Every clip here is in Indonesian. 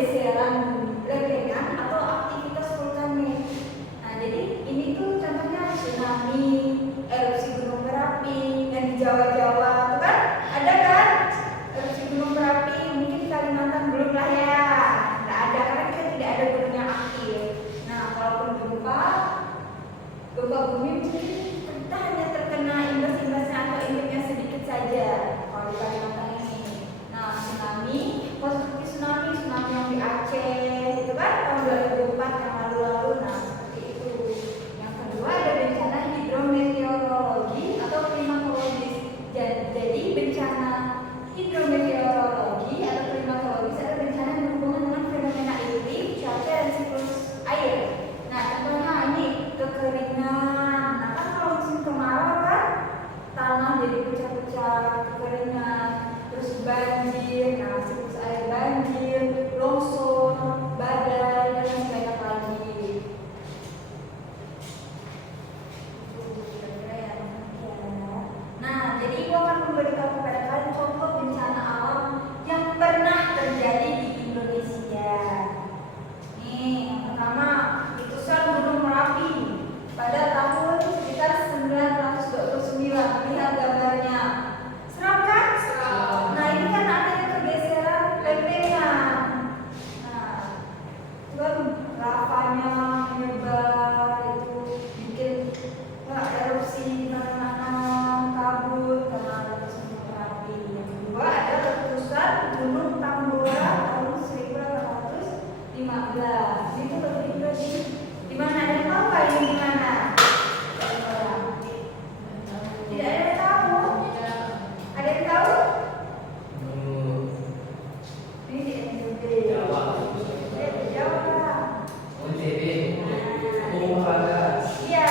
pergeseran lempengan atau aktivitas vulkanik. Nah, jadi ini tuh contohnya tsunami, erupsi gunung berapi yang di Jawa-Jawa, tuh kan? Ada kan? Erupsi gunung berapi, mungkin di Kalimantan belum lah ya. Nggak ada karena kita tidak ada gunung yang aktif. Nah, kalaupun gempa bumi mungkin kita hanya terkena imbas-imbasnya atau impactnya sedikit saja kalau di Kalimantan ini. Nah, tsunami, seperti tsunami yang di Aceh itu kan tahun 2004 yang lalu-lalu. Nah, seperti itu. Yang kedua ada bencana hidrometeorologi atau klimatologis. Jadi bencana hidrometeorologi atau klimatologis adalah bencana yang berhubungan dengan fenomena iklim, cuaca dan siklus air. Nah, contohnya ini kekeringan. Nah, kan kalau musim kemarau kan tanah jadi pecah-pecah, kekeringan, terus banjir. Nah, siklus air banjir, longsor, badai, dan masih banyak lagi. Nah, jadi Ibu akan memberitahu kepada kalian contoh bencana alam yang pernah terjadi di Indonesia. Nih, yang pertama, letusan Gunung Merapi pada tahun sekitar 1929. Lihat gambarnya. Seram kan? Seram. Nah, ini kan adanya pergeseran lempengan. Nah, itu kan lavanya menyebar, itu bikin erupsi di mana-mana, kabut karena ada letusan Gunung Merapi. Yang kedua ada letusan Gunung Tambora tahun 1815. Itu terjadi di mana? Ada yang tahu nggak ini di mana? Tidak ada yang tahu. Ada yang tahu? Ini di NTB. Jawa. Iya.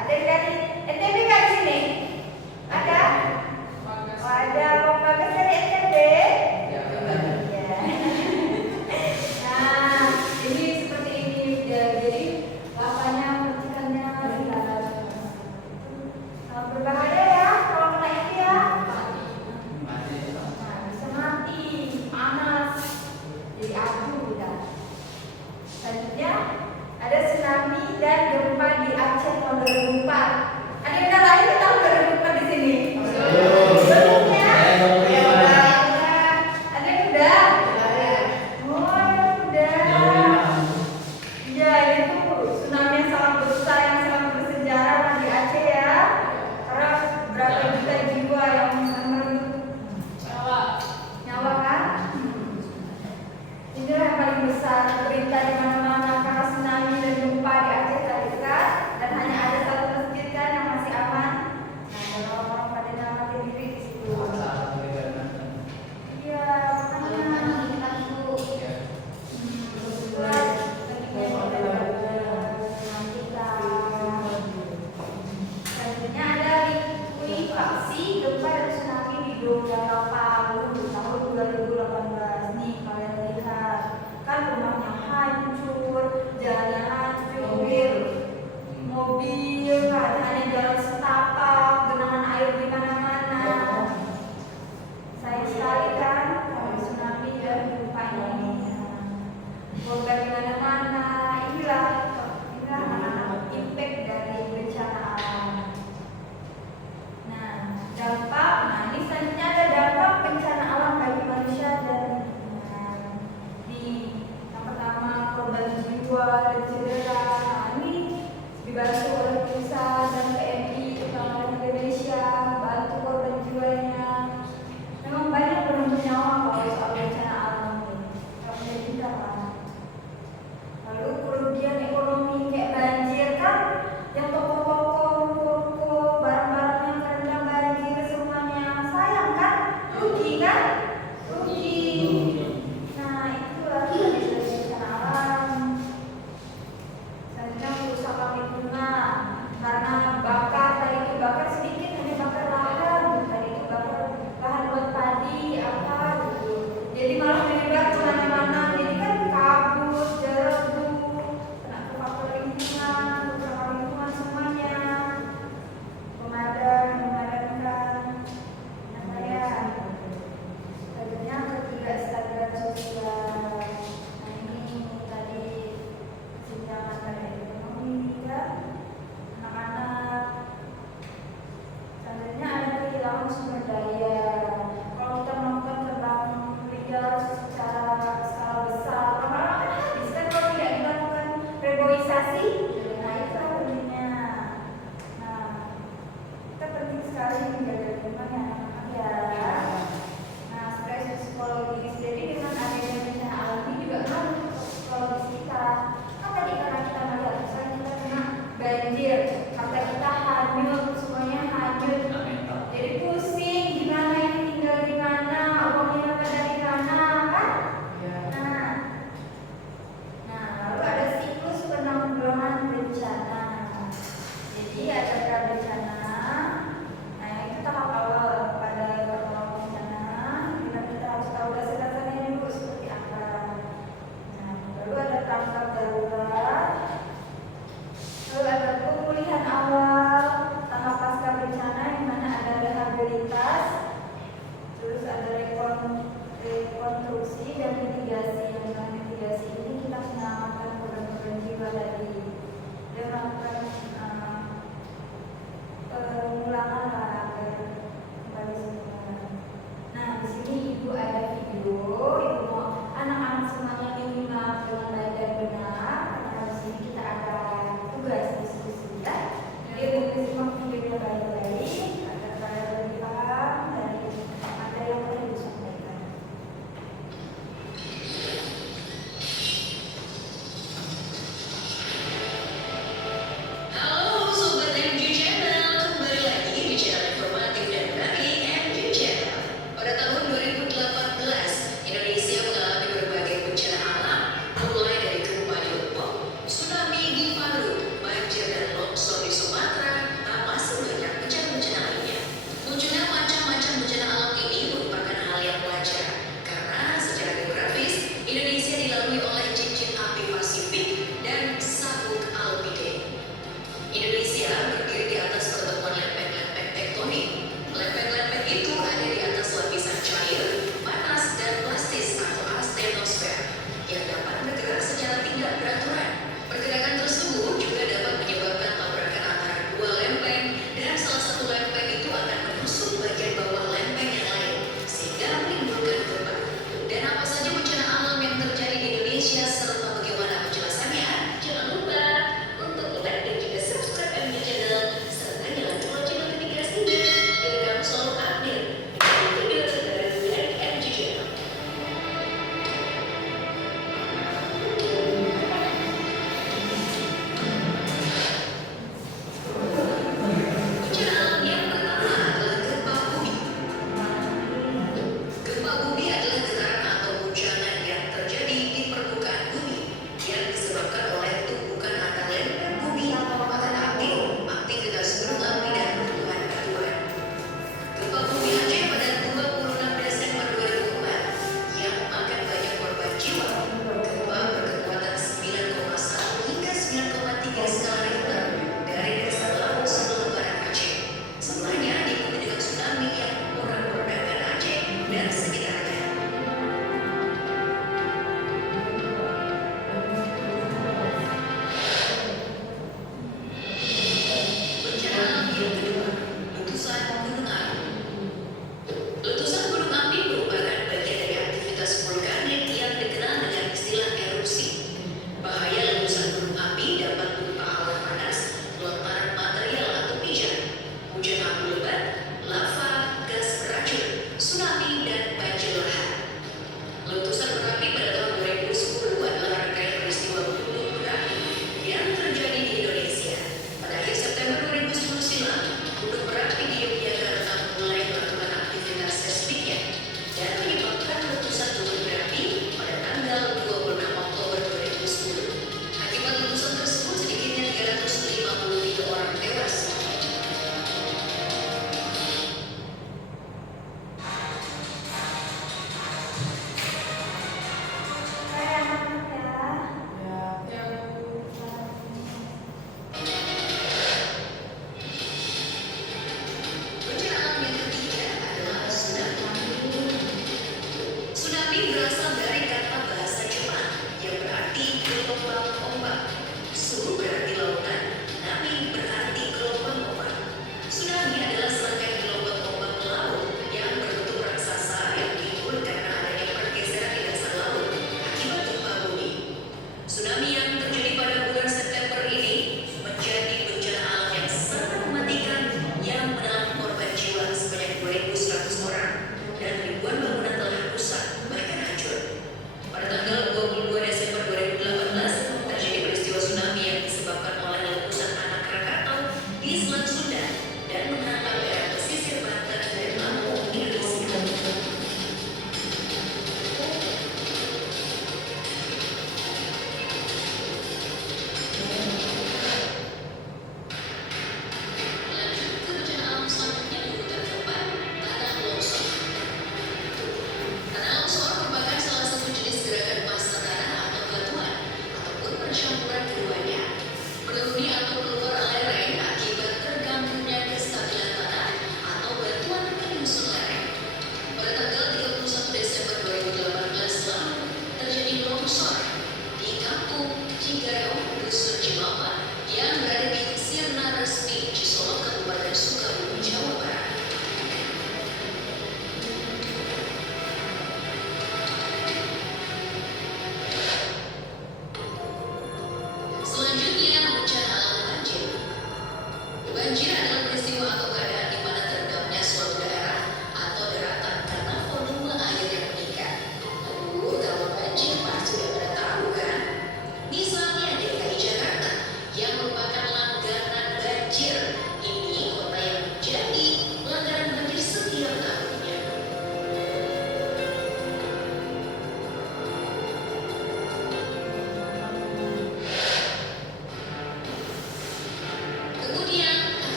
Ada yang dari NTB nggak di sini? Ada? Oh, ada. Bang Bagas dari NTB? Iya. Nah, ini seperti ini. Jadi lavanya, percikannya berbahaya ya kalau kena itu ya. Nah, bisa mati, panas, jadi abu udah. Selanjutnya ada tsunami dan gempa di Aceh tahun 2004. Ada yang udah lahir di tahun 2004 di sini? Belum ya? Ada yang udah? Oh, yang udah. Iya, itu tsunami yang sangat besar, yang sangat bersejarah di Aceh ya. Karena berapa juta jiwa yang merenggut nyawa kan? Ini yang paling besar, berita di mana-mana karena tsunami dan gempa di Aceh terdekat dan hanya ada satu masjid kan yang masih aman. Nah, dan orang-orang pada nyelamatin diri di situ. Iya, makanya kita itu. Selanjutnya ada likuifaksi gempa dan tsunami di Donggala Palu tahun 2018. Nih kalian lihat kan rumahnya hancur, jalan hancur, mobil kan hanya jalan setapak, genangan air di mana-mana. Sayang sekali kan kalau tsunami dan gempa ini. Korban di mana-mana. Inilah impact dari bencana alam. Nah, dampak. Nah, ini selanjutnya ada dampak bencana alam bagi manusia dan lingkungan. Yang pertama korban jiwa dan cedera. Nah, ini dibantu oleh pusat dan TNI Tentara Indonesia, bantu korban jiwanya. Memang banyak penunjuk nyawa kalau soal bencana alam ini. Kalau kita kan. Lalu kerugian ekonomi kayak banjir kan, yang toko-toko, barang-barang yang terendam banjir semuanya, sayang kan, rugi kan, rugi. Nah, itulah bencana alam. Selanjutnya kerusakan lingkungan.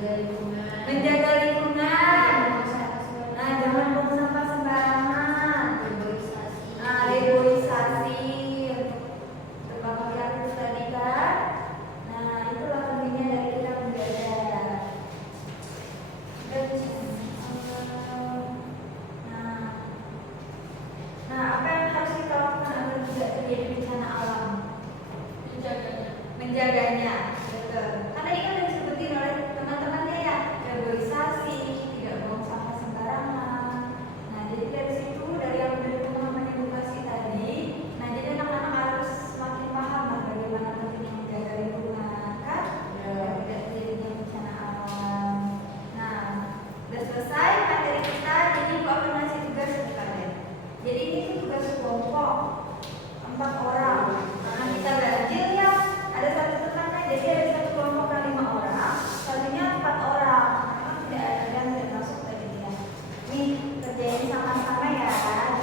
menjaga lingkungan. Nah, jangan buang sampah sembarangan. Nah, reboisasi terutama yang tadi kan. Nah, itulah pentingnya dari kita menjaga. Nah, apa yang harus kita lakukan agar tidak terjadi bencana alam? Menjaganya, betul. Kan tadi kan disebutin oleh teman-temannya ya, reboisasi, tidak buang sampah sembarangan. Nah, jadi dari situ dari pemahaman edukasi tadi, nah jadi anak-anak harus semakin paham lah bagaimana pentingnya menjaga lingkungan, kan? Agar tidak terjadinya bencana alam. Nah, udah selesai materi kita, jadi aku akan ngasih tugas ke kalian. Jadi ini tuh tugas kelompok 4 orang. Karena kita ganjil ya, ada satu temannya, jadi ada satu kelompok kan 5 orang, satunya 4 orang. Memang tidak ada yang termasuk tadi ya. Nih kerjain sama-sama ya,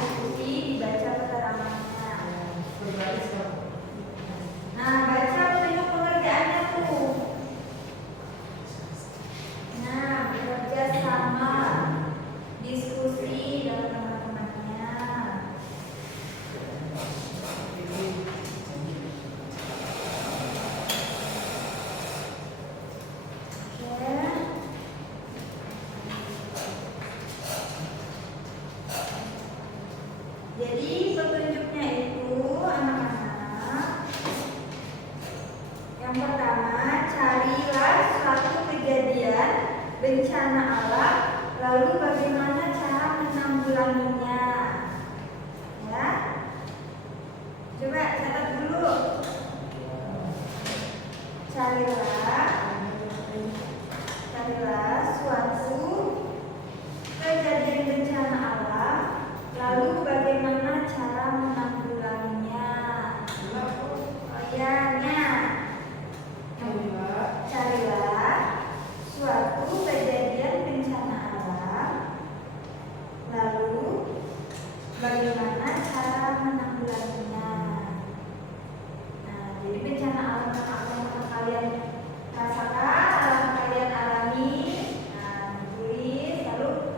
diskusi, dibaca keterangannya. Nah, baca petunjuk pengerjaannya tuh. Nah, bekerja sama, diskusi dengan teman-temannya. Jadi petunjuknya itu anak-anak, yang pertama carilah suatu kejadian bencana alam, lalu bagaimana cara menanggulanginya. Ya, coba catat dulu. Carilah suatu kejadian bencana alam, lalu bagaimana cara menanggulanginya. Carilah suatu kejadian bencana alam, lalu bagaimana cara menanggulanginya. Nah, jadi bencana alam yang akan kalian rasakan, alam kalian alami. Nah, tulis, lalu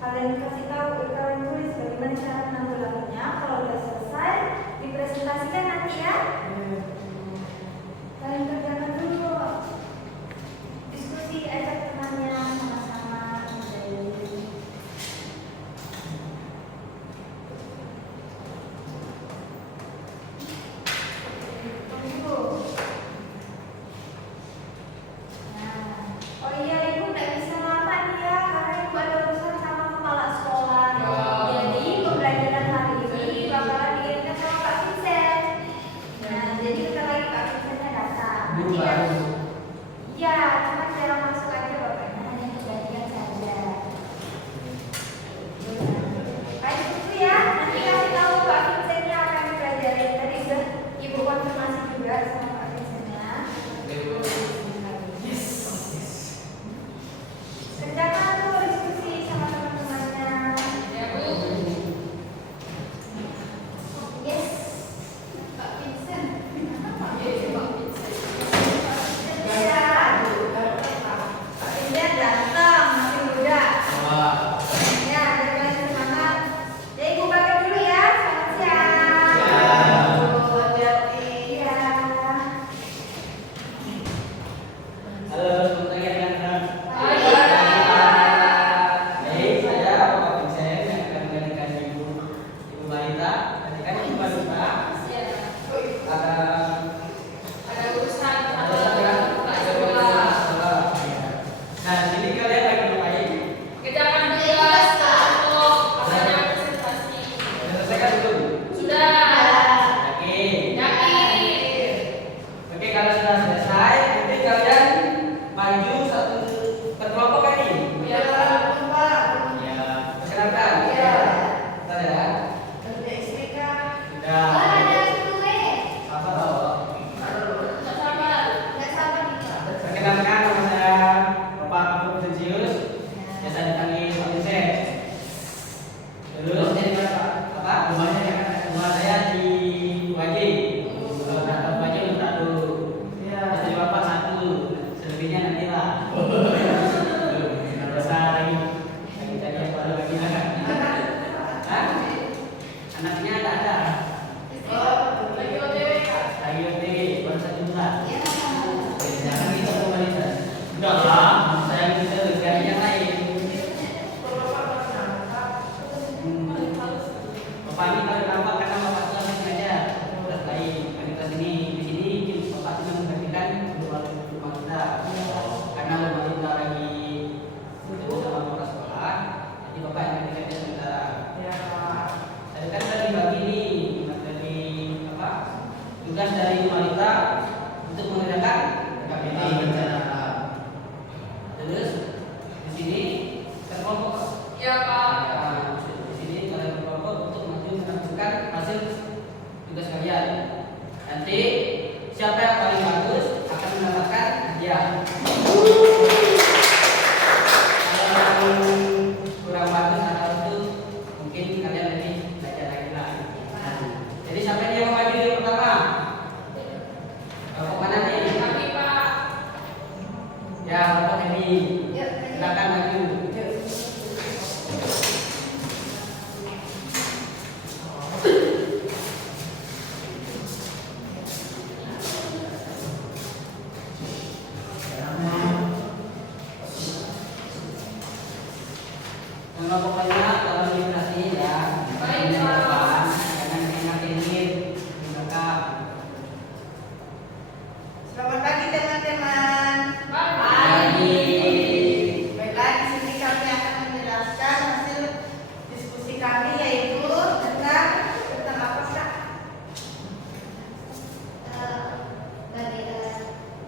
kalian kasih tahu, kalian tulis bagaimana cara menanggulanginya. Kalau udah selesai, dipresentasikan nanti ya. Kalian kerjakan dulu, diskusi, ajak temannya sama-sama. Oh iya, ibu nggak bisa lama nih ya, karena ibu ada urusan sama kepala sekolah. Jadi pembelajaran hari ini bakalan dikirimkan sama Pak Vincent. Nah, jadi bentar lagi Pak Vincentnya datang. Iya, cuma jarang masuk aja bapaknya, hanya pembagian saja. Kayak gitu ya, nanti kasih tahu Pak Vincentnya akan dipelajari. Tadi udah ibu konfirmasi juga sama Pak Vincentnya. Kerjakan dulu diskusi sama teman-temannya. Yes, Pak Vincent. Pak Vincent datang, masih muda. Ya, biar kalian semangat. Ya, ibu pakai dulu ya. Selamat siang. Iya. Halo, selamat pagi anak-anak. Baik, saya Bapak Vincent yang akan menggantikan Ibu Marita. Gantikan Ibu Marita. Ada urusan ya? Nah, jadi kalian lagi ngapain? Kerjakan tugas untuk katanya presentasi. Sudah selesai belum? Sudah. Yakin? Yakin. Oke, kalau sudah selesai, nanti kalian maju satu berkelompok kan ini? Ya. Ya, perkenalkan. Ya. Kita ya. Sudah. Apa tahu? Tidak sabar. Perkenalkan, nama saya Bapak Abdul Vincentius, biasa dipanggil Pak Vincent. Terus apa? Rumah saya di Waji. Kalau tak Waji minta dulu. Jadi Bapak satu, selebihnya nanti lah. Kalau yang kurang bagus atau itu mungkin kalian lebih belajar lagi lah. Jadi siapa yang mau maju yang pertama? Kelompok mana nih? Kami Pak. Ya, kelompok ini. Silakan maju. Pokoknya kalau diperhatiin ya, Baik, ini Pak. depan, jangan enak ini belakang. Selamat pagi teman-teman. Pagi. Baiklah, di sini kami akan menjelaskan hasil diskusi kami yaitu tentang apa Kak?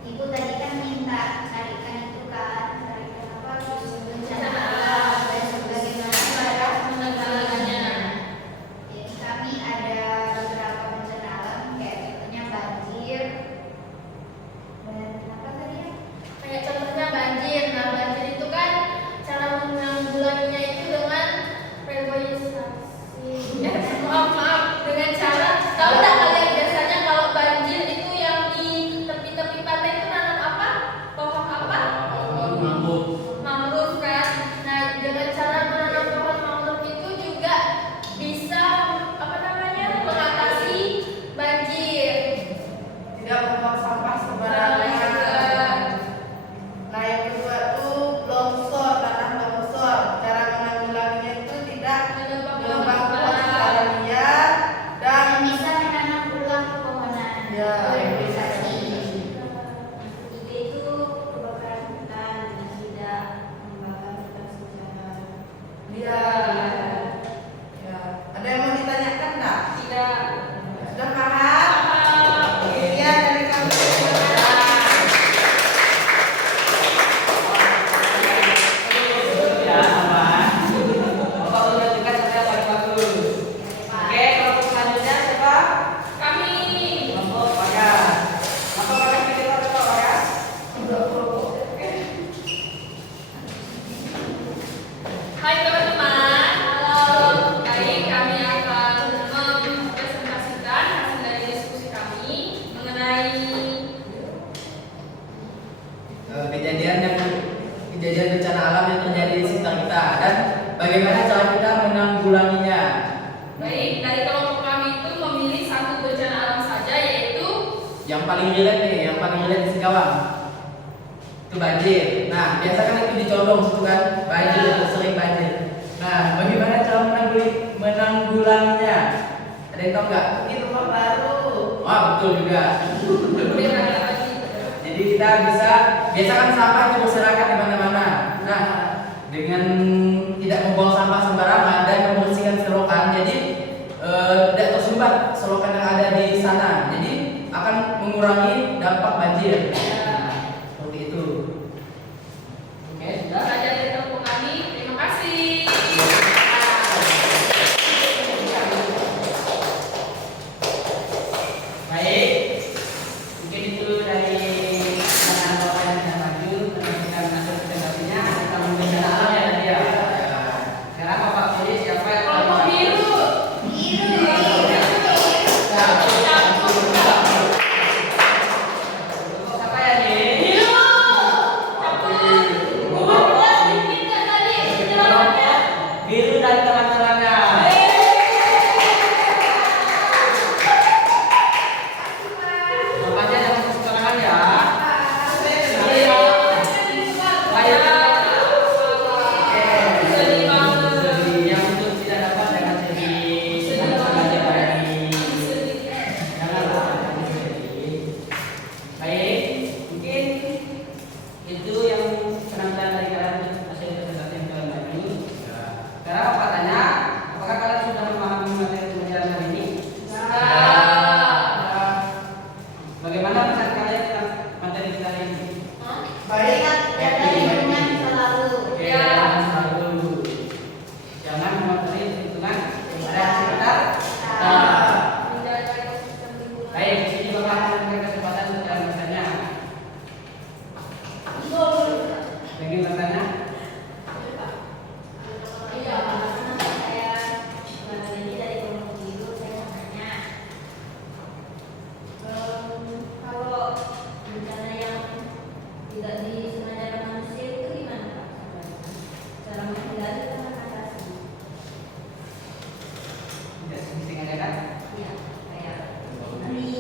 Ibu tadi kan minta carikan itu kan, carikan apa bencana alam dan sebagaimana cara menanggulanginya. Jadi kami ada beberapa bencana alam kayak contohnya banjir dan apa tadi ya? Kayak contohnya banjir. Nah banjir itu kan cara menanggulanginya itu dengan reboisasi. Maaf dengan cara tahu nggak kalian biasanya kalau banjir itu yang di tepi-tepi pantai itu nanam apa? Pohon apa? Mangrove kan. Nah dengan cara menanam pohon mangrove itu juga bisa apa namanya mengatasi banjir. Tidak membuang sampah Juga sembarangan. Nah, yang kedua tuh longsor, tanah longsor. Cara menanggulanginya itu tidak menebang pohon secara liar dan dan bisa menanam ulang pepohonan. ya, Reboisasi. Ketiga itu kebakaran hutan dan tidak membakar hutan secara liar. Ya. Ada yang mau ditanyakan nggak? Tidak. Sudah paham? Iya, dari kami. Ya, aman. Bapak udah dekat saya paling bagus. Oke, kelompok selanjutnya siapa? Kami. Kelompok Bagas. Kelompok Bagas kita kelompok Bagas. Hai teman-teman. Halo. Baik, kami akan mempresentasikan hasil dari diskusi kami mengenai kejadian bencana alam yang terjadi di sekitar kita dan bagaimana cara kita menanggulanginya. baik dari kelompok kami itu memilih satu bencana alam saja yaitu Yang paling relate nih, yang paling relate di Singkawang itu banjir. Nah, biasa kan itu dicolong situ kan, banjir Ya. itu sering banjir. Nah, bagaimana cara menanggulanginya? Ada yang tahu nggak? Ini rumah baru. Wah, betul juga. beda lagi. Jadi kita bisa biasa kan sampah itu berserakan di mana-mana. Nah, dengan tidak membuang sampah sembarangan dan membersihkan selokan, jadi tidak tersumbat selokan yang ada di sana. Jadi akan mengurangi dampak banjir. Seperti itu. Oke, sudah. Saja dari kelompok kami. Terima kasih. Baik, mungkin itu dari pandangan bapak yang sudah maju menyampaikan hasil presentasinya tentang bencana alam ya tadi ya. Sekarang bapak pilih siapa yang akan Kelompok maju? biru. Kelompok siapa ya nih? Biru. Campur. Buat sedikit kan tadi penjelasannya. Biru dan teman-temannya. Bapaknya jangan sembarangan ya. Iya. Ayo. Sedih banget. Yang untuk tidak dapat jangan sedih. Jangan sengaja lagi. Janganlah jangan sedih. Baik, mungkin itu yang penampilan dari kalian untuk hasil presentasi yang kalian maju. Sekarang apa tanya? Apakah kalian sudah memahami materi pembelajaran hari ini? Bagaimana pesan kalian tentang materi kita hari ini? Baik. Jaga lingkungan selalu. Oke, Ya. jangan selalu jangan mengotori lingkungan yang ada di sekitar. Nah, Menjaga ekosistem lingkungan. baik, di sini bapak akan memberikan kesempatan untuk jalan bertanya. Ibu Lagi bertanya? Iya, karena saya belajar ini dari Gunung Biru, saya mau tanya. Kalau bencana yang tidak disengaja oleh manusia itu gimana Pak? Cara menghindari atau mengatasi? Tidak sengaja kan? Iya, kayak tsunami.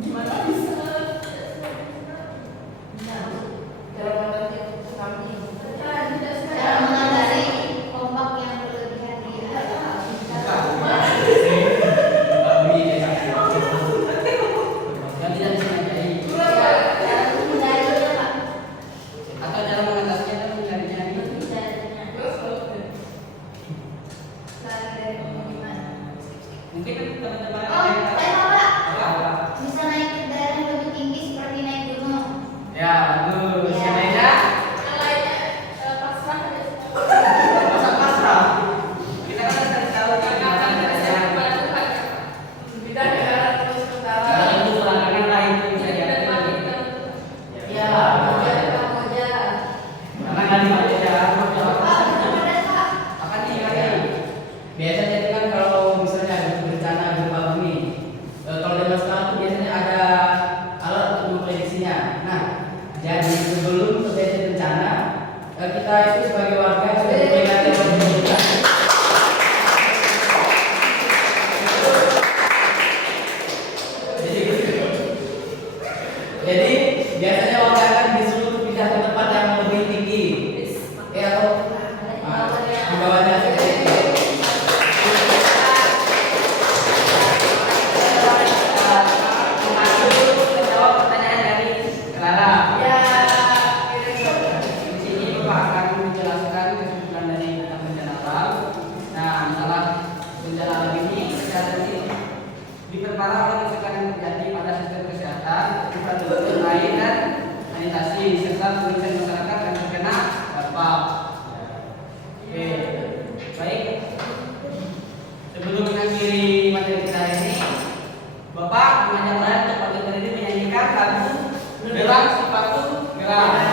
Gimana bisa? Cara mengatasi tsunami. Cara mengatasi ombak yang berlebihan di darat. Yang tidak disengaja. Cara menghindarinya Pak. Atau cara mengatasinya dan menghindarinya ini. Menghindarinya. Lari dari pemukiman. Mungkin teman-teman Oh, tema Pak. apa? Bisa naik ke daerah yang lebih tinggi seperti naik gunung. Ya, bagus. Ya. Yang lainnya? Yang lainnya pasrah aja. Pasrah. Kita kan harus tahu Akan berserah kepada Tuhan. Kita negara terus utara. Nah, itu serangan lain itu bisa Dan jadi. mati di dalam Tuhan. Ya, dari Kamboja. Karena nggak dibaca ya. Pak, benar Pak. Apa nih ya? Biasanya itu kan kalau misalnya ada bencana gempa bumi, kalau zaman sekarang tuh biasanya ada alat untuk memprediksinya. Nah, jadi sebelum terjadi bencana, kita itu sebagai warga sudah diperingati oleh pemerintah. Jadi biasanya warga akan disuruh pindah ke tempat yang lebih tinggi, atau di bawahnya seperti itu. Jawab pertanyaan dari Clara. Ya, Di sini Bapak akan menjelaskan kesimpulan dari tentang bencana alam. Nah, masalah bencana alam ini kesehatan ini diperparah oleh kerusakan yang terjadi pada sistem kesehatan, infrastruktur air dan sanitasi serta pengungsian masyarakat yang terkena dampak. Oke, baik. Sebelum mengakhiri materi kita hari ini, Bapak mengajak kalian untuk bagi ini menyanyikan lagu Gelang Sepatu Gelang.